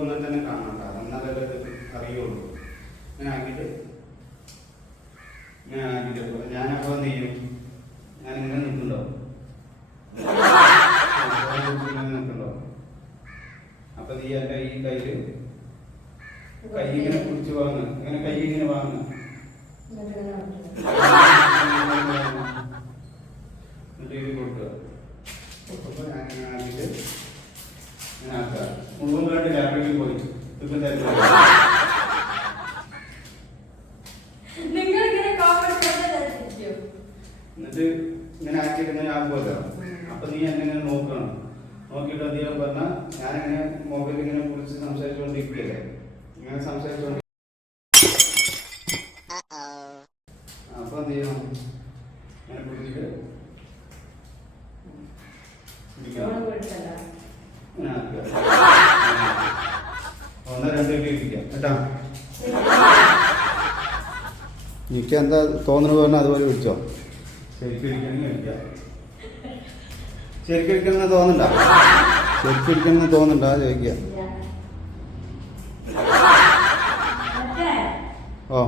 ഒന്നും തന്നെ കാണണ്ട, എന്നാലേ അറിയുള്ളൂ. ഇങ്ങനെ ആക്കിയിട്ട് ഞാനപ്പോൾ എന്ത് ചെയ്യും, ഞാൻ ഇങ്ങനെ നിൽക്കുന്നുണ്ടോ, നിൽക്കുന്നുണ്ടോ. അപ്പൊ നീ എൻ്റെ ഈ കയ്യിൽ കൈ ഇങ്ങനെ പിടിച്ച് വാങ്ങുക, ഇങ്ങനെ കൈ ഇങ്ങനെ വാങ്ങുക, എന്നിട്ട് ഇത് കൊടുക്കുക. കൊടുക്കുമ്പോൾ ഞാൻ ഇങ്ങനെ ആക്കിയിട്ട് ഇങ്ങനെ ആക്കുക. മുഴുവൻ വേണ്ടി ലാബിലേക്ക് പോയി ഇപ്പം തരുന്നത്. എന്നിട്ട് ഇങ്ങനെ ആക്കിയിട്ട് ഞാൻ പോലെ അപ്പൊ നീ എന്നെ ഇങ്ങനെ നോക്കണം. നോക്കിയിട്ട് അദ്ദേഹം പറഞ്ഞാൽ ഞാനിങ്ങനെ മൊബൈൽ ഇങ്ങനെ കുറിച്ച് സംസാരിച്ചുകൊണ്ടിരിക്കുകയല്ലേ, ഇങ്ങനെ സംസാരിച്ചുകൊണ്ട് അപ്പൊ എന്ത് ചെയ്യണം, ഇങ്ങനെ പിടിച്ചിട്ട് ഇങ്ങനെ ആക്കുക. 1 2 ഇരിക്കാം കേട്ടാ. എനിക്ക് എന്താ തോന്നുന്നത് പറഞ്ഞാൽ അതുപോലെ വിളിച്ചോ. ശരിക്കും ഇരിക്കണമെങ്കിൽ കഴിക്കാം. ശരിക്കും ഇരിക്കണമെന്ന് തോന്നണ്ട, ശരിക്കും ഇരിക്കണമെന്ന് തോന്നണ്ട ചോദിക്കുക. ഓ